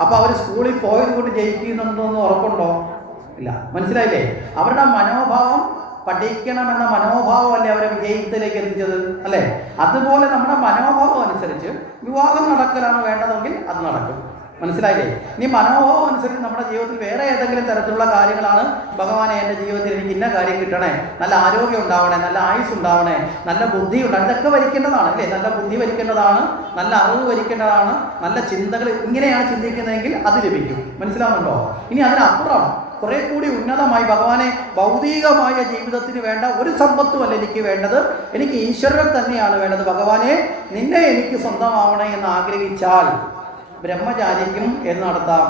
അപ്പോൾ അവർ സ്കൂളിൽ പോയത് കൊണ്ട് ജയിക്കുന്നുണ്ടോന്ന് ഉറപ്പുണ്ടോ? ഇല്ല. മനസ്സിലായില്ലേ? അവരുടെ മനോഭാവം പഠിക്കണമെന്ന മനോഭാവമല്ലേ അവരെ വിജയത്തിലേക്ക് എത്തിച്ചത്? അല്ലേ? അതുപോലെ നമ്മുടെ മനോഭാവം അനുസരിച്ച് വിവാഹം നടക്കലാണ് വേണ്ടതെങ്കിൽ അത് നടക്കും. മനസ്സിലായില്ലേ? ഇനി മനോഭാവം അനുസരിച്ച് നമ്മുടെ ജീവിതത്തിൽ വേറെ ഏതെങ്കിലും തരത്തിലുള്ള കാര്യങ്ങളാണ് ഭഗവാനെ എന്റെ ജീവിതത്തിൽ എനിക്ക് ഇന്ന കാര്യം കിട്ടണേ. നല്ല ആരോഗ്യം ഉണ്ടാവണേ നല്ല ആയുസ് ഉണ്ടാവണേ നല്ല ബുദ്ധി ഉണ്ടാവണം ഇതൊക്കെ വരിക്കേണ്ടതാണ് അല്ലേ? നല്ല ബുദ്ധി വരിക്കേണ്ടതാണ് നല്ല അറിവ് വരിക്കേണ്ടതാണ് നല്ല ചിന്തകൾ ഇങ്ങനെയാണ് ചിന്തിക്കുന്നതെങ്കിൽ അത് ലഭിക്കും. മനസ്സിലാവുന്നുണ്ടോ? ഇനി അതിനപ്പുറം കുറെ കൂടി ഉന്നതമായി ഭഗവാനെ ഭൗതികമായ ജീവിതത്തിന് വേണ്ട ഒരു സമ്പത്തുമല്ല എനിക്ക് വേണ്ടത്. എനിക്ക് ഈശ്വരൻ തന്നെയാണ് വേണ്ടത്. ഭഗവാനെ നിന്നെ എനിക്ക് സ്വന്തമാവണേ എന്ന് ആഗ്രഹിച്ചാൽ ബ്രഹ്മചാരിക്കും എന്ന് നടത്താം.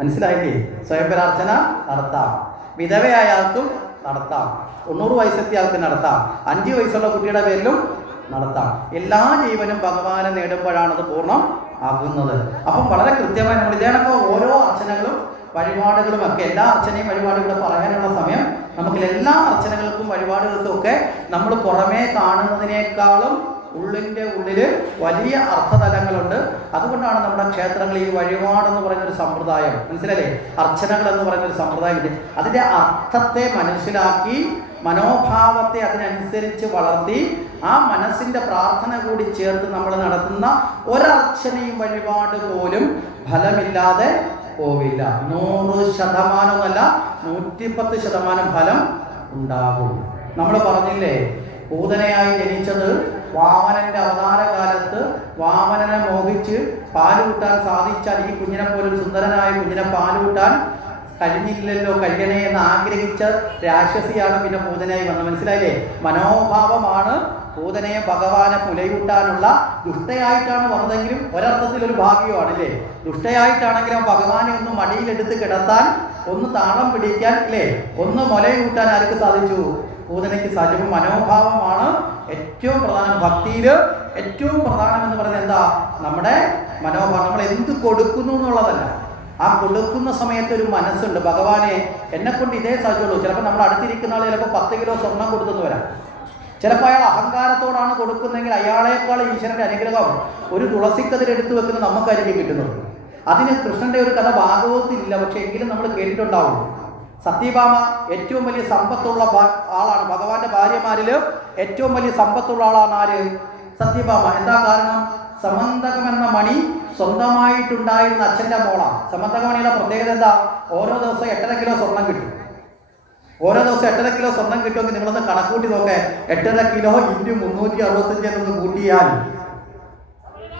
മനസ്സിലായില്ലേ? സ്വയംപരാർച്ചന നടത്താം. വിധവയായ ആൾക്കും നടത്താം. തൊണ്ണൂറ് വയസ്സെത്തിയ ആൾക്ക് നടത്താം. അഞ്ച് വയസ്സുള്ള കുട്ടിയുടെ പേരിലും നടത്താം. എല്ലാ ജീവനും ഭഗവാനെ നേടുമ്പോഴാണ് അത് പൂർണം ആകുന്നത്. അപ്പം വളരെ കൃത്യമായി നമ്മൾ ഇതേണൊക്കെ ഓരോ അർച്ചനകളും വഴിപാടുകളും ഒക്കെ എല്ലാ അർച്ചനയും വഴിപാടുകളും പറയാനുള്ള സമയം നമുക്ക് എല്ലാ അർച്ചനകൾക്കും വഴിപാടുകൾക്കും ഒക്കെ നമ്മൾ പുറമേ കാണുന്നതിനേക്കാളും ഉള്ളിന്റെ ഉള്ളിൽ വലിയ അർത്ഥതലങ്ങളുണ്ട് അതുകൊണ്ടാണ് നമ്മുടെ ക്ഷേത്രങ്ങളിൽ ഈ വഴിപാടെന്ന് പറയുന്നൊരു സമ്പ്രദായം. മനസ്സിലല്ലേ അർച്ചനകൾ എന്ന് പറയുന്നൊരു സമ്പ്രദായം അതിന്റെ അർത്ഥത്തെ മനസ്സിലാക്കി മനോഭാവത്തെ അതിനനുസരിച്ച് വളർത്തി ആ മനസ്സിന്റെ പ്രാർത്ഥന കൂടി ചേർത്ത് നമ്മൾ നടത്തുന്ന ഒരർച്ചനയും വഴിപാട് പോലും ഫലമില്ലാതെ പോവില്ല. നൂറ് ശതമാനമല്ല നൂറ്റിപ്പത്ത് ശതമാനം ഫലം ഉണ്ടാകും. നമ്മൾ പറഞ്ഞില്ലേ? പൂതനയായി ജനിച്ചത് വാമനന്റെ അവതാര കാലത്ത് വാമനനെ മോഹിച്ച് പാലുകൂട്ടാൻ സാധിച്ചാൽ ഈ കുഞ്ഞിനെ പോലെ ഒരു സുന്ദരനായ കുഞ്ഞിനെ പാലുകൂട്ടാൻ കഴിഞ്ഞില്ലല്ലോ കഴിയണേ എന്ന് ആഗ്രഹിച്ച രാക്ഷസിയാണ് പിന്നെ പൂതനയായി വന്നത്. മനസ്സിലായില്ലേ? മനോഭാവമാണ് പൂതനയെ ഭഗവാനെ പുലയൂട്ടാനുള്ള ദുഷ്ടയായിട്ടാണ് വന്നതെങ്കിലും ഒരർത്ഥത്തിൽ ഒരു ഭാഗ്യമാണ് അല്ലേ ദുഷ്ടയായിട്ടാണെങ്കിലും ഭഗവാനെ ഒന്ന് മടിയിലെടുത്ത് കിടത്താൻ ഒന്ന് താളം പിടിക്കാൻ അല്ലേ ഒന്ന് മുലയൂട്ടാൻ ആർക്ക് സാധിച്ചു? പൂതനയ്ക്ക് സജീവ മനോഭാവമാണ് ഏറ്റവും പ്രധാനം. ഭക്തിയിൽ ഏറ്റവും പ്രധാനം എന്ന് പറയുന്നത് എന്താ? നമ്മുടെ മനോഭാവം. നമ്മൾ എന്ത് കൊടുക്കുന്നു എന്നുള്ളതല്ല. ആ കൊടുക്കുന്ന സമയത്ത് ഒരു മനസ്സുണ്ട്. ഭഗവാനെ എന്നെ കൊണ്ട് ഇതേ സാധിച്ചുള്ളൂ. ചിലപ്പോൾ നമ്മൾ അടുത്തിരിക്കുന്ന ആൾ ചിലപ്പോൾ പത്ത് കിലോ സ്വർണം കൊടുത്തെന്ന് വരാം. ചിലപ്പോൾ അയാൾ അഹങ്കാരത്തോടാണ് കൊടുക്കുന്നതെങ്കിൽ അയാളെക്കാൾ ഈശ്വരന്റെ അനുഗ്രഹം ഒരു തുളസിക്കതിൽ എടുത്തു വെക്കുന്ന നമുക്കായിരിക്കും കിട്ടുന്നത്. അതിന് കൃഷ്ണന്റെ ഒരു കഥ ഭാഗവത്തിൽ ഇല്ല. പക്ഷെ എങ്കിലും നമ്മൾ കേട്ടിട്ടുണ്ടാവും. സത്യഭാമ ഏറ്റവും വലിയ സമ്പത്തുള്ള ആളാണ്. ഭഗവാന്റെ ഭാര്യമാരിൽ ഏറ്റവും വലിയ സമ്പത്തുള്ള ആളാണ് ആര്? സത്യഭാമ. എന്താ കാരണം? സമന്തകം എന്ന മണി സ്വന്തമായിട്ടുണ്ടായിരുന്ന അച്ഛന്റെ മോളാണ്. സമന്തകമണിയുടെ പ്രത്യേകത എന്താ? ഓരോ ദിവസം എട്ടര കിലോ സ്വർണം കിട്ടും. ഓരോ ദിവസം എട്ടര കിലോ സ്വർണം കിട്ടുമെങ്കിൽ നിങ്ങളൊന്ന് കണക്കൂട്ടി നോക്കെ. എട്ടര കിലോ ഇന്റു മുന്നൂറ്റി അറുപത്തഞ്ച് എന്നൊന്ന് കൂട്ടിയാൽ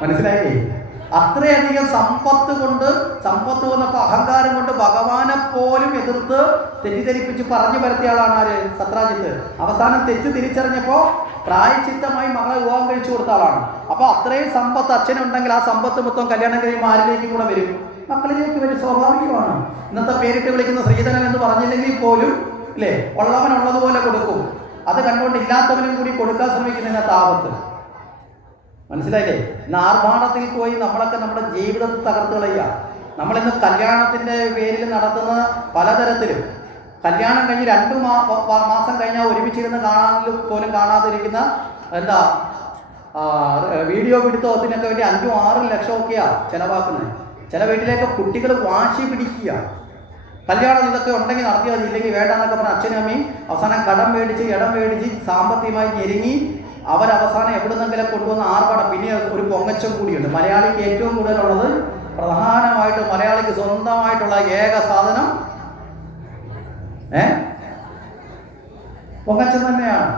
മനസ്സിലായില്ലേ? അത്രയധികം സമ്പത്ത് കൊണ്ട് സമ്പത്ത് വന്നപ്പോൾ അഹങ്കാരം കൊണ്ട് ഭഗവാനെ പോലും എതിർത്ത് തെറ്റിദ്ധരിപ്പിച്ച് പറഞ്ഞു പരത്തിയ ആളാണ് ആര്? സത്രാജിത്ത്. അവസാനം തെറ്റ് തിരിച്ചറിഞ്ഞപ്പോൾ പ്രായച്ചിത്തമായി മകളെ വിവാഹം കഴിച്ചു കൊടുത്ത ആളാണ്. അപ്പോൾ അത്രയും സമ്പത്ത് അച്ഛനുണ്ടെങ്കിൽ ആ സമ്പത്ത് മൊത്തം കല്യാണം കഴിയുമ്പോൾ ആരിലേക്കും കൂടെ വരും? മക്കളിലേക്ക് വരും സ്വാഭാവികമാണ്. ഇന്നത്തെ പേരിട്ട് വിളിക്കുന്ന ശ്രീധരൻ എന്ന് പറഞ്ഞില്ലെങ്കിൽ പോലും അല്ലേ ഉള്ളവൻ ഉള്ളതുപോലെ കൊടുക്കും. അത് കണ്ടുകൊണ്ട് ഇല്ലാത്തവനും കൂടി കൊടുക്കാൻ ശ്രമിക്കുന്നതിന് താപത്ത് മനസ്സിലായില്ലേ? ഇന്ന് ആർഭാടത്തിൽ പോയി നമ്മളൊക്കെ നമ്മുടെ ജീവിതം തകർത്ത് കളയുക. നമ്മളിന്ന് കല്യാണത്തിന്റെ പേരിൽ നടത്തുന്ന പലതരത്തിലും കല്യാണം കഴിഞ്ഞ് രണ്ടു മാസം കഴിഞ്ഞാൽ ഒരുമിച്ചിരുന്ന് കാണാൻ പോലും കാണാതിരിക്കുന്ന എന്താ വീഡിയോ പിടുത്തത്തിനൊക്കെ വേണ്ടി അഞ്ചും ആറും ലക്ഷമൊക്കെയാ ചിലവാക്കുന്നത്. ചില വീട്ടിലേക്ക് കുട്ടികൾ വാശി പിടിക്കുക. കല്യാണം ഇതൊക്കെ ഉണ്ടെങ്കിൽ നടത്തിയാൽ ഇല്ലെങ്കിൽ ഇല്ലെങ്കിൽ വേണ്ടെന്നൊക്കെ പറഞ്ഞ അച്ഛനും അമ്മയും അവസാനം കടം മേടിച്ച് ഇടം മേടിച്ച് സാമ്പത്തികമായി ഞെരുങ്ങി അവരവസാനം എവിടുന്നെങ്കിലും കൊണ്ടുവന്ന ആർഭാടം പിന്നെ ഒരു പൊങ്ങച്ചം കൂടിയുണ്ട്. മലയാളിക്ക് ഏറ്റവും കൂടുതലുള്ളത് പ്രധാനമായിട്ട് മലയാളിക്ക് സ്വന്തമായിട്ടുള്ള ഏക സാധനം ഏ? പൊങ്ങച്ചം തന്നെയാണ്.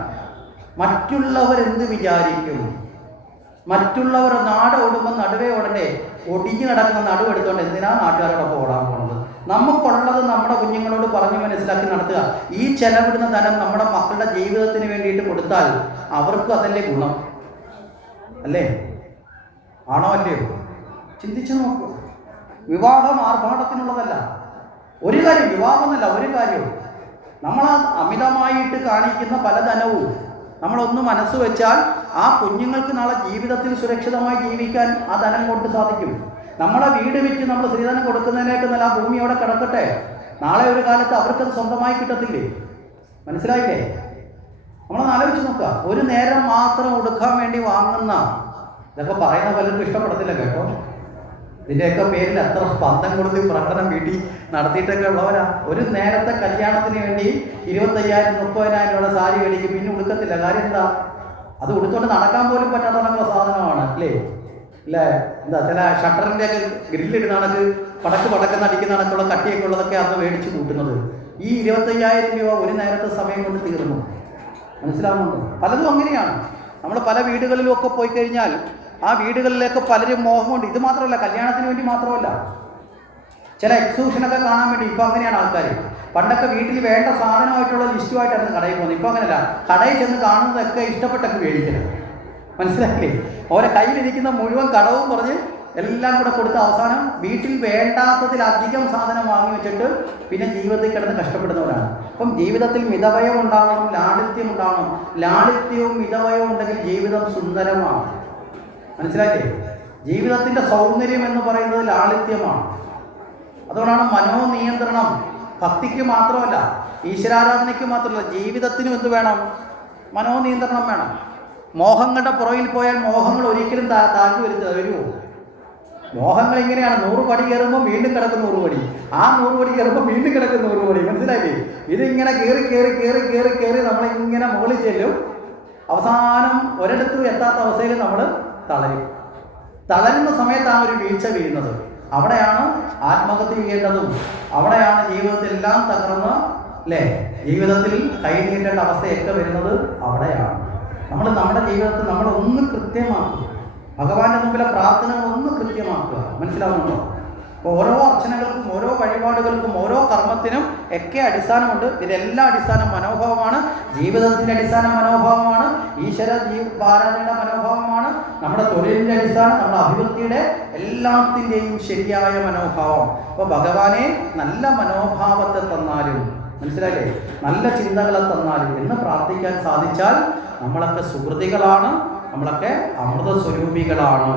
മറ്റുള്ളവർ എന്ത് വിചാരിക്കും? മറ്റുള്ളവർ നാട് ഓടുമ്പോൾ നടുവേ ഓടണ്ടേ? ഒടിഞ്ഞു കിടക്കുന്ന നടുവെടുത്തോണ്ട് എന്തിനാ നാട്ടുകാരോടൊപ്പം ഓടാൻ പോണത് നമുക്കുള്ളത് നമ്മുടെ കുഞ്ഞുങ്ങളോട് പറഞ്ഞു മനസ്സിലാക്കി നടത്തുക. ഈ ചെലവിടുന്ന ധനം നമ്മുടെ മക്കളുടെ ജീവിതത്തിന് വേണ്ടിയിട്ട് കൊടുത്താൽ അവർക്ക് അതല്ലേ ഗുണം. അല്ലേ? ആണോ അല്ലേ ചിന്തിച്ചു നോക്കൂ. വിവാഹം ആർഭാടത്തിനുള്ളതല്ല ഒരു കാര്യം വിവാഹമെന്നല്ല ഒരു കാര്യവും നമ്മൾ അമിതമായിട്ട് കാണിക്കുന്ന പല ധനവും നമ്മളൊന്ന് മനസ്സ് വെച്ചാൽ ആ കുഞ്ഞുങ്ങൾക്ക് നാളെ ജീവിതത്തിൽ സുരക്ഷിതമായി ജീവിക്കാൻ ആ ധനം കൊണ്ട് സാധിക്കും. നമ്മളെ വീട് വിറ്റ് നമ്മൾ സ്ത്രീധനം കൊടുക്കുന്നതിനേക്ക് ആ ഭൂമി അവിടെ കിടക്കട്ടെ? നാളെ ഒരു കാലത്ത് അവർക്കത് സ്വന്തമായി കിട്ടത്തില്ലേ? മനസ്സിലായില്ലേ? നമ്മളൊന്ന് ആലോചിച്ച് നോക്കുക. ഒരു നേരം മാത്രം കൊടുക്കാൻ വേണ്ടി വാങ്ങുന്ന ഇതൊക്കെ പറയുന്ന പലർക്കും ഇഷ്ടപ്പെടത്തില്ല കേട്ടോ. ഇതിന്റെയൊക്കെ പേരിൽ എത്ര സ്പന്ദം കൊടുത്ത് പ്രകടനം വീട്ടിൽ നടത്തിയിട്ടൊക്കെ ഉള്ളവരാ. ഒരു നേരത്തെ കല്യാണത്തിന് വേണ്ടി ഇരുപത്തയ്യായിരം മുപ്പതിനായിരം രൂപയുടെ സാരി മേടിക്കും പിന്നെ ഉടുക്കത്തില്ല. കാര്യം എന്താ? അത് ഉടുത്തോണ്ട് നടക്കാൻ പോലും പറ്റാത്ത സാധനമാണ് അല്ലേ? അല്ലേ? എന്താ ചില ഷട്ടറിന്റെ ഒക്കെ ഗ്രില്ലിടുന്ന കണക്ക് പടക്ക് പടക്കം അടിക്കുന്ന കട്ടിയൊക്കെ ഉള്ളതൊക്കെ അന്ന് മേടിച്ച് കൂട്ടുന്നത്. ഈ ഇരുപത്തയ്യായിരം രൂപ ഒരു നേരത്തെ സമയം കൊണ്ട് തീർന്നു. മനസ്സിലാവുന്നുണ്ട്? പലതും അങ്ങനെയാണ്. നമ്മൾ പല വീടുകളിലും ഒക്കെ പോയി കഴിഞ്ഞാൽ ആ വീടുകളിലേക്ക് പലരും മോഹമുണ്ട്. ഇത് മാത്രമല്ല കല്യാണത്തിന് വേണ്ടി മാത്രമല്ല. ചില എക്സിബിഷനൊക്കെ കാണാൻ വേണ്ടി ഇപ്പൊ അങ്ങനെയാണ് ആൾക്കാർ പണ്ടൊക്കെ വീട്ടിൽ വേണ്ട സാധനമായിട്ടുള്ള ലിസ്റ്റുമായിട്ടായിരുന്നു കടയിൽ പോകുന്നത്. ഇപ്പൊ അങ്ങനെയല്ല. കടയിൽ ചെന്ന് കാണുന്നതൊക്കെ ഇഷ്ടപ്പെട്ടൊക്കെ മേടിക്കണം മനസ്സിലായില്ലേ? ഓരെ കയ്യിലിരിക്കുന്ന മുഴുവൻ കടവും പറഞ്ഞ് എല്ലാം കൂടെ കൊടുത്ത അവസാനം വീട്ടിൽ വേണ്ടാത്തതിലധികം സാധനം വാങ്ങി വെച്ചിട്ട് പിന്നെ ജീവിതത്തിൽ കിടന്ന് കഷ്ടപ്പെടുന്നവരാണ്. അപ്പം ജീവിതത്തിൽ മിതവയം ഉണ്ടാവണം ലാളിത്യം ഉണ്ടാവണം. ലാളിത്യവും മിതവയവും ഉണ്ടെങ്കിൽ ജീവിതം സുന്ദരമാണ്. മനസ്സിലായില്ലേ? ജീവിതത്തിന്റെ സൗന്ദര്യം എന്ന് പറയുന്നത് ലാളിത്യമാണ്. അതുകൊണ്ടാണ് മനോനിയന്ത്രണം ഭക്തിക്ക് മാത്രമല്ല ഈശ്വരാരാധനയ്ക്ക് മാത്രമല്ല ജീവിതത്തിനും എന്ത് വേണം? മനോനിയന്ത്രണം വേണം. മോഹങ്ങളുടെ പുറകിൽ പോയാൽ മോഹങ്ങൾ ഒരിക്കലും താ താങ്ങി വരുന്നത് വരുമോ? മോഹങ്ങൾ ഇങ്ങനെയാണ്. നൂറ് പടി കയറുമ്പോൾ വീണ്ടും കിടക്കും നൂറ് പടി. ആ നൂറ് പടി കയറുമ്പോൾ വീണ്ടും കിടക്കും നൂറ് പടി. മനസ്സിലായില്ലേ? ഇതിങ്ങനെ കയറി കയറി കയറി കയറി കയറി നമ്മളിങ്ങനെ മുകളിൽ ചെല്ലും. അവസാനം ഒരിടത്തും എത്താത്ത അവസ്ഥയിൽ നമ്മൾ തളരും. തളരുന്ന സമയത്താണ് ഒരു വീഴ്ച വീഴുന്നത്. അവിടെയാണ് ആത്മഹത്യ ചെയ്യേണ്ടതും. അവിടെയാണ് ജീവിതത്തിൽ എല്ലാം തകർന്ന് അല്ലേ ജീവിതത്തിൽ കൈ നീട്ടേണ്ട അവസ്ഥയൊക്കെ വരുന്നത് അവിടെയാണ്. നമ്മൾ നമ്മുടെ ജീവിതത്തിൽ നമ്മൾ ഒന്ന് കൃത്യമാക്കുക. ഭഗവാന്റെ മുമ്പിലെ പ്രാർത്ഥനകൾ ഒന്ന് കൃത്യമാക്കുക. മനസ്സിലാവുന്നുണ്ടോ? അപ്പോൾ ഓരോ അർച്ചനകൾക്കും ഓരോ വഴിപാടുകൾക്കും ഓരോ കർമ്മത്തിനും ഒക്കെ അടിസ്ഥാനമുണ്ട്. ഇതെല്ലാം അടിസ്ഥാന മനോഭാവമാണ്. ജീവിതത്തിന്റെ അടിസ്ഥാന മനോഭാവമാണ്. ഈശ്വര ജീവ ആരാധനയുടെ മനോഭാവമാണ്. നമ്മുടെ തൊഴിലിന്റെ അടിസ്ഥാനം നമ്മുടെ അഭിവൃദ്ധിയുടെ എല്ലാത്തിന്റെയും ശരിയായ മനോഭാവം. അപ്പോൾ ഭഗവാനെ നല്ല മനോഭാവത്തെ തന്നാലും മനസ്സിലായില്ലേ? നല്ല ചിന്തകളെ തന്നാലും എന്ന് പ്രാർത്ഥിക്കാൻ സാധിച്ചാൽ നമ്മളൊക്കെ സുഹൃതികളാണ് നമ്മളൊക്കെ അമൃത സ്വരൂപികളാണ്